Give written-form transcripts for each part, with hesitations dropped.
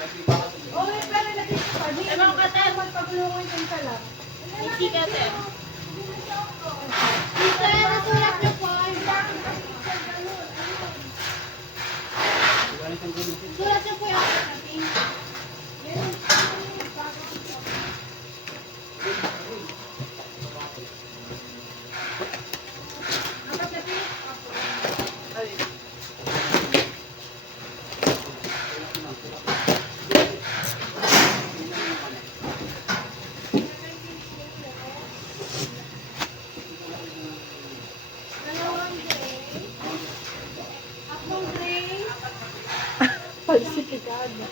Okay, pero lagi ko pa. Ay, mga kater. Magpagulungan yung kalam. Hindi kater. Sir, sulat niyo po. Sulat niyo po yung ating. Falsificado.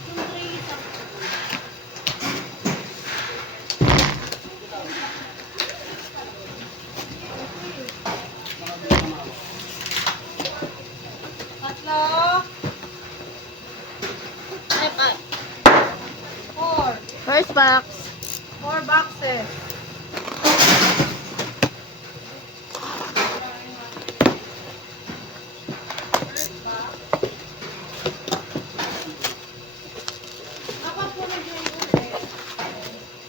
Tatlo. Four. First box. 4 boxes. Kapag po nag-ulit.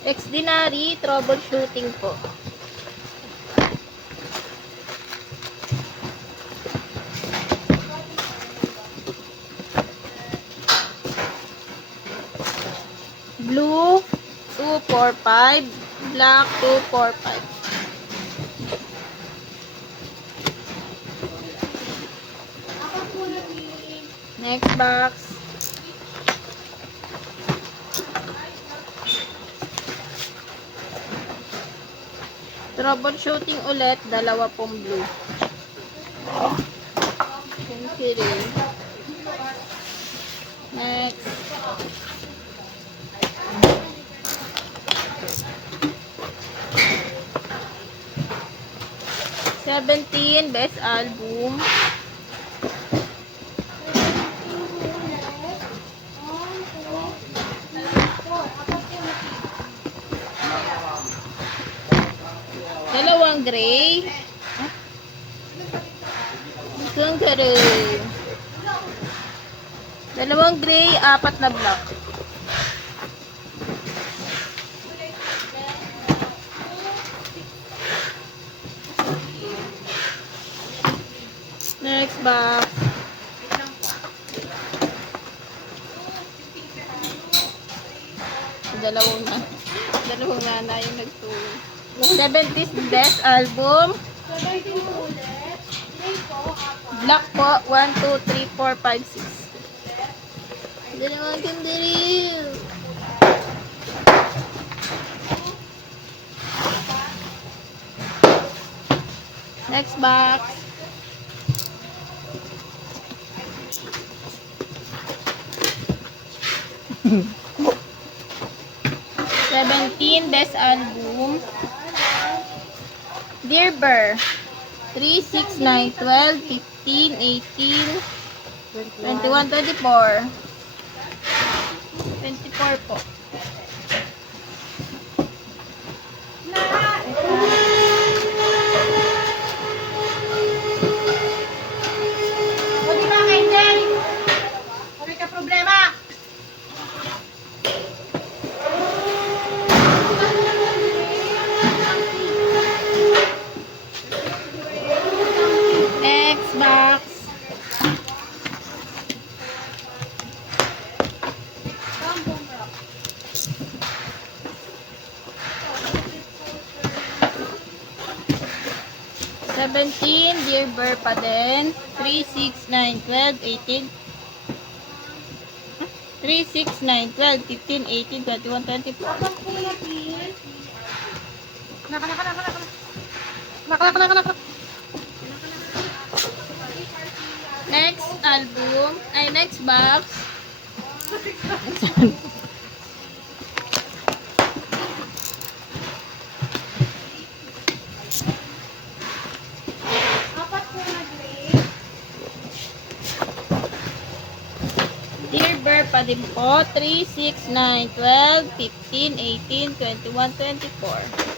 Exdinary troubleshooting po. Blue 245, black 245. Kapag po nag-ulit. Next box. Troubleshooting ulit, dalawa pong blue. Thank you. Next. Seventeen, best album. Dalawang gray. Kangaroo. Dalawang gray, apat na black. Next box. Dalawang nana yung nagtulong. 70s best album. 17 po ulit. Gray po, apat. Black po, 1, 2, 3, 4, 5, 6. Dalawang kangaroo. Next box. Seventeen best album. Dear Burr, 3, 6, 9, 12, 15, 18, 21, 24. 24 po. O, di ba, Angel? Kami ka problema. Next box. Seventeen, Dear Burr pa din. 3, 6, 9, 12, 18. 3, 6, 9, 12, 15, 18, 21, 24. Kapag po nag-ulit. Naka. Next album, ay next box. Apat po nag-gray. Dear Burr pa din po. 3, 6, 9, 12, 15, 18, 21, 24.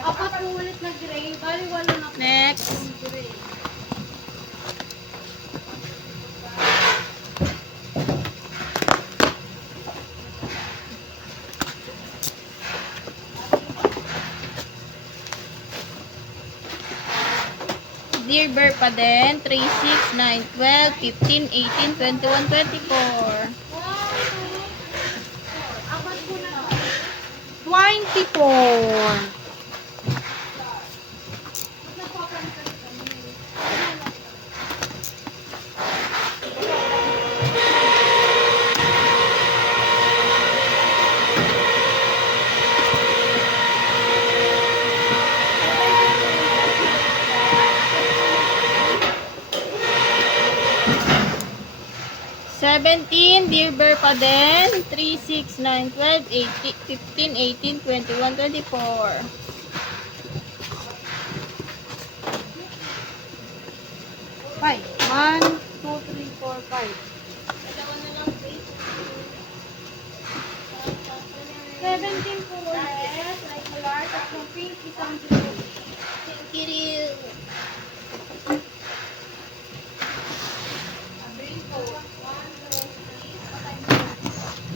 Apat po ulit na gray. Bali, walo na po. Next. Dear Bear pa din. 3, 6, 9, 12, 15, 18, 21, 24. Apat po na. 24. Seventeen, Dear Bear pa din. 3, 6, 9, 12, 18, 15, 18, 21, 24. Five. 1, 2, 3, 4, 5. 17 po ulit. Regular. Tatlong pink, isang blue. Kirill.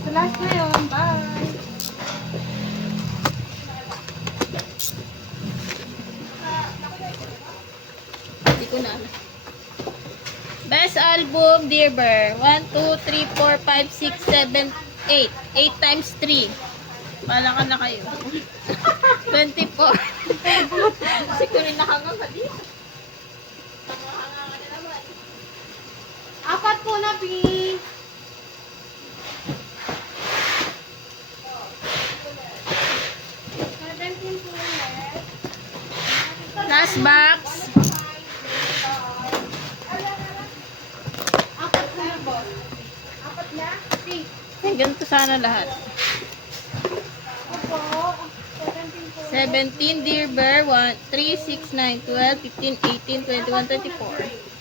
So last na yun. Bye. Hindi ko na alam. Best album, Dear Bear. 1, 2, 3, 4, 5, 6, 7, 8. 8 times 3. Pala ka na kayo. 24. Siguro rin nakangang ka dito. Apat po na pink. Seventeen po ulit. Last box. Apat po na po. Apat na? Pink. Ganito sana lahat. Opo. 17 po. 17, Dear Bear. 1, 3, 6, 9, 12, 15, 18, 21, 24.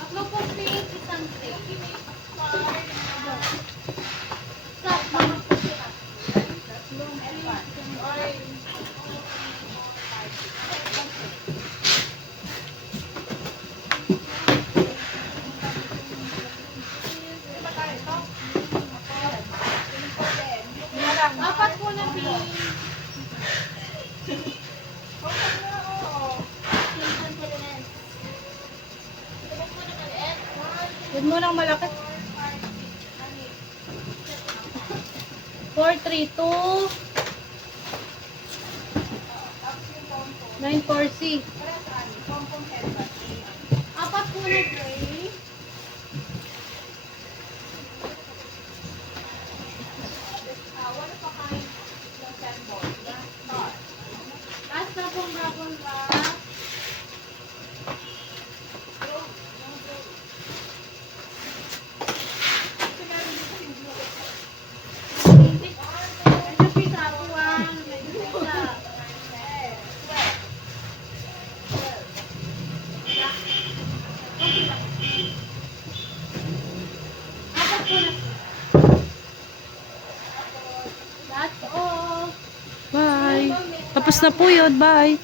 Tatlo po pink, isang pink. Stop, mama. Apat po na pink. Yun mo nang malaki. 4, 3, 2. 9, 4, C. Apat po na gray. Last na pong dragon rock. Medyo pisa po ang. Medyo pisa. Apat po na. That's all. Bye. Tapos na po yun. Bye.